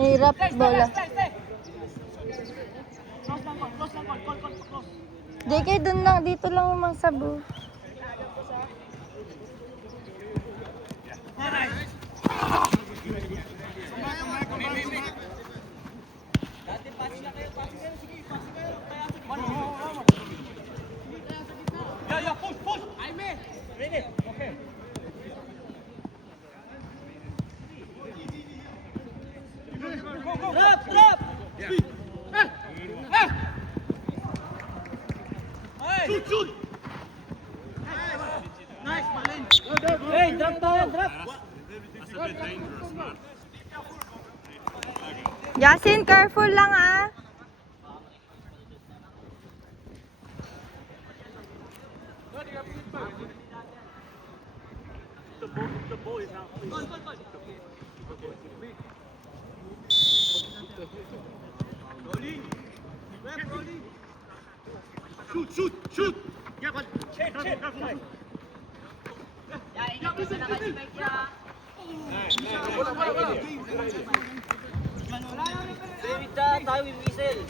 Hirap bola. Di kayo dun lang, dito lang yung mga sabu. Hey, drop tayo, drop. That's a bit dangerous, man. Yasin, careful lang ah. The ball is out. Shoot! Yeah, but Play with tayo with whistle.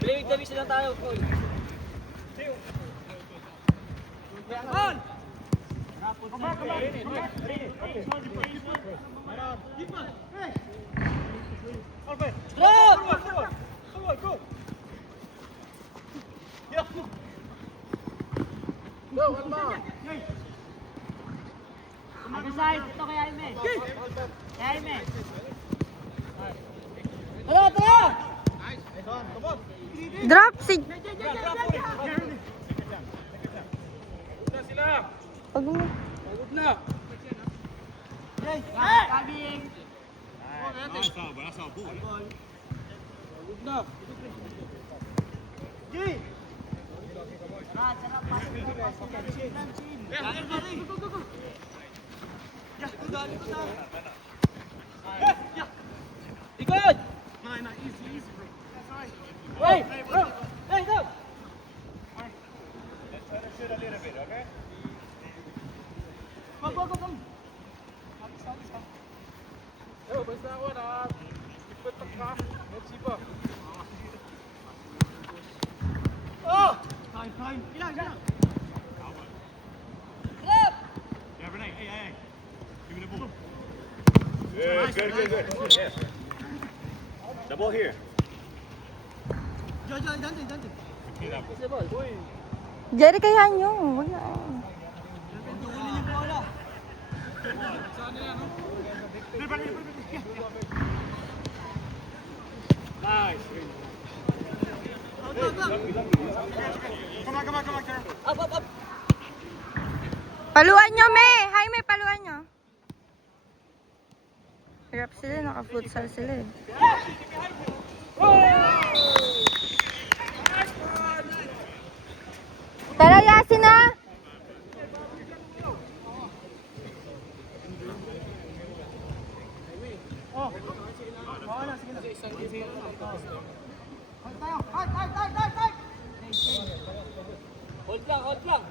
Play with the whistle lang tayo, Paul. Drop! Other side, ito kay Jaime. Jaime. Tara! Drop si... Pag mo. that's foul, but that's our ball. Ikot! Hey, go! Let's try to shoot a little bit, okay? Go! Yeah, Renee, hey. Give me the ball. Good. Yes. The ball here. Clean up. Jerry, kaya nyo. Huwag na. Nice. Come on, Karen. Up! Paluan nyo, me! Jaime, paluan nyo. Hirap sila, naka-futsal sila eh. Tara, Yasin na! Hold lang.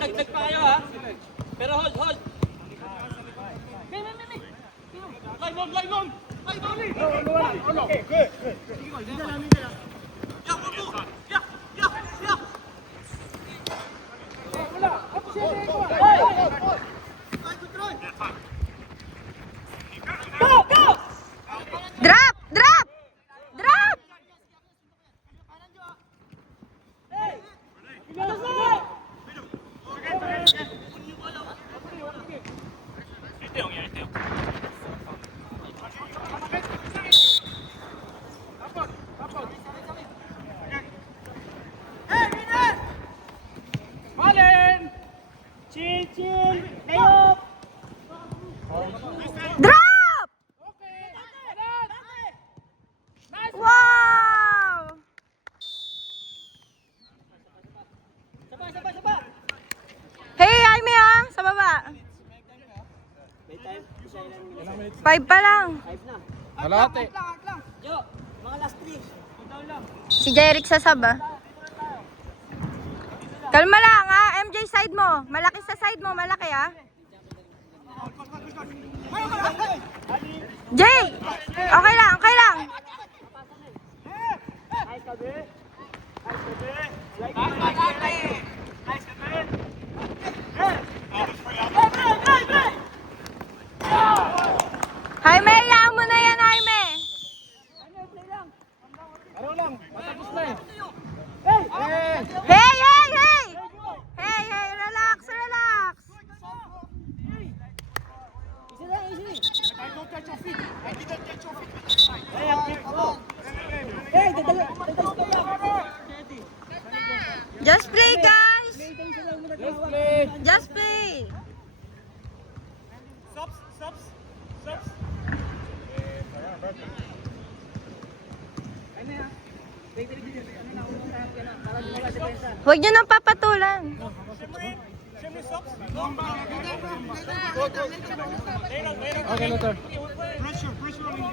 Dagdag pa kayo ha. Pero hold. Live on. Okay, good. Go! Drop! Chill. Ayop. Drop! Wow! Saba. Hey, Jaime ah! Sa baba. May time. 5 pa lang. 5 na. Kalahati. Yo, mga last 3. Si Jeric sa sub, ah. Kalma lang, ha? MJ, side mo. Malaki sa side mo, malaki, ha? Jay! Okay lang, okay lang. Jaime, hayaan mo na yan, Jaime. Araw lang, matapos na eh. Hey, hey, hey! Hey, hey, relax, relax. I don't touch your feet. I didn't touch your feet. Just play, guys. Let's play. Just play. Subs, subs, subs. Huwag nyo nang papatulan. Siyempre subs. Okay, Luther. Pressure, pressure on him.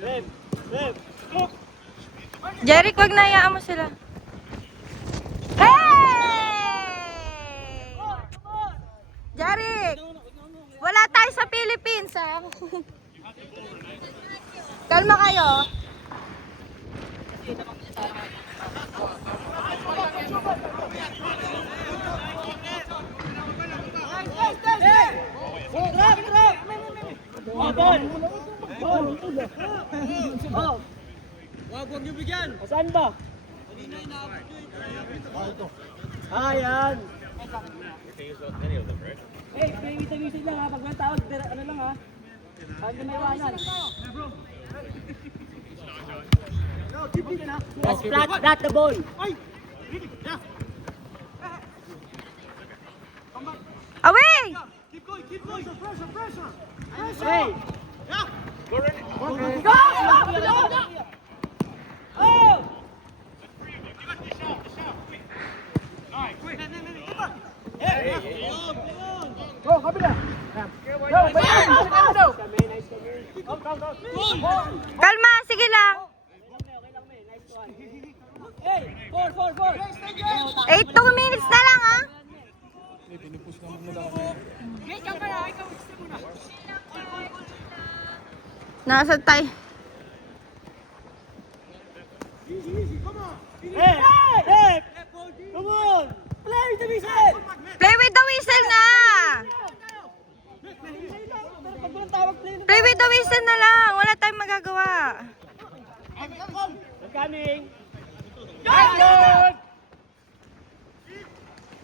Left, left. Look. Jeric, wag na hayaan mo sila. Hey! Jeric! Wala tayo sa Philippines, ha? Kalma kayo. Huwag niyo bigyan. Saan ba? Yan. Hey, piniwisan lang ha. Pag may tawag, ano lang ha. Pag may iwanan. Let's flat the ball. Away! Keep going, keep going. Pressure, pressure. Hey! Yeah. Go ready. Okay. Go! Oh! Go, kabila. Go, go. Kalma, sige lang. Hey! Four! 2 minutes na lang, ha? Nasa tayo. Hey, hey. Come on! Play with the whistle! Play with the whistle na! Pag walang tawag, play na. Play with the whistle na lang. Wala tayong magagawa. Coming! Good.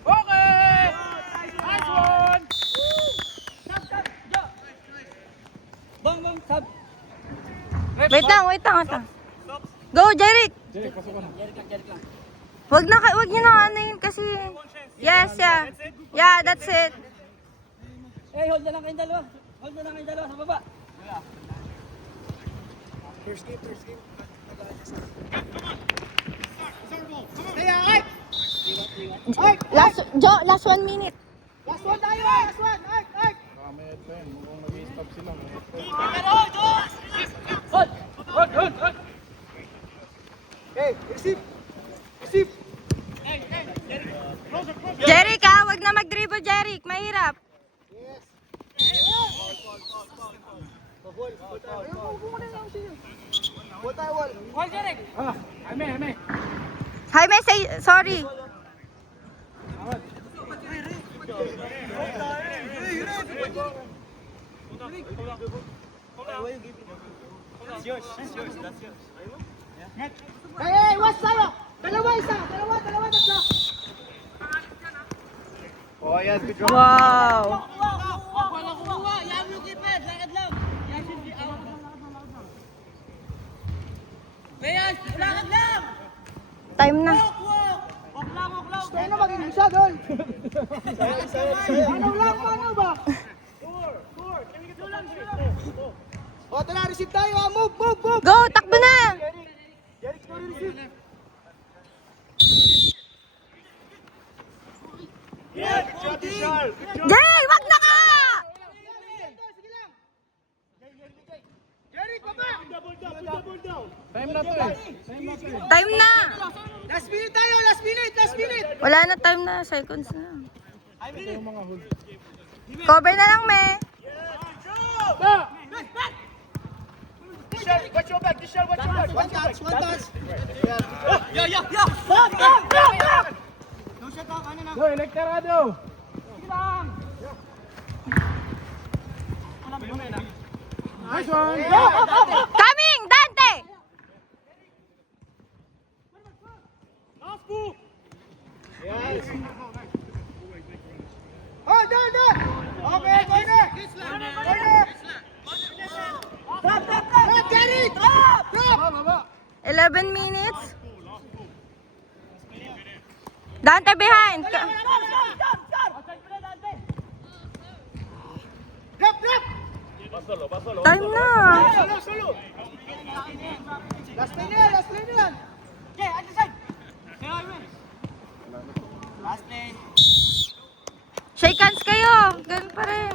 Okay. Nice one. Bang! Sab! Wait lang. Go, Jeric! Jeric lang. Wag niyo na ano yun kasi... Yes, yeah. Yeah, that's it. Hey, hold na lang kayong dalawa. Sa baba. First game. Stay out. Last 1 minute. Last one tayo. Last one. Ay. Hold. Hey, receive. Closer. Jeric, ha? Wag na mag-dribble, Jeric. Mahirap. Wall, Derek. Ame. Jaime, say sorry. Hey, what's sa'yo? Dalawa, tatlo. Oh, yes, good job. Wow. Time na. Stay na maging isa, Dol. Ano ba? O, tara, receive tayo. Move. Go, takbo na. Derek, go receive. Yeah, good job, Vishal. Jay, wag na ka! Time na to eh. Time na to eh. Time na! Last minute tayo! Last minute! Last minute! Wala na time na. Seconds na. Ito yung mga hold. Cover na lang, me. Dishal, watch your back! Dishal, watch your back! One touch! One touch! Yeah! No shot up! Ano na? Go, Electorado! Sige lang! Nice one! Coming! Dante! Yes! Oh, down! Okay, corner! Corner! Drop! Get it! Drop! 11 minutes. Dante behind. Drop! Time na. Solo! Last play na yan! Okay, other side! Last play! Shake hands kayo. Ganun pa rin.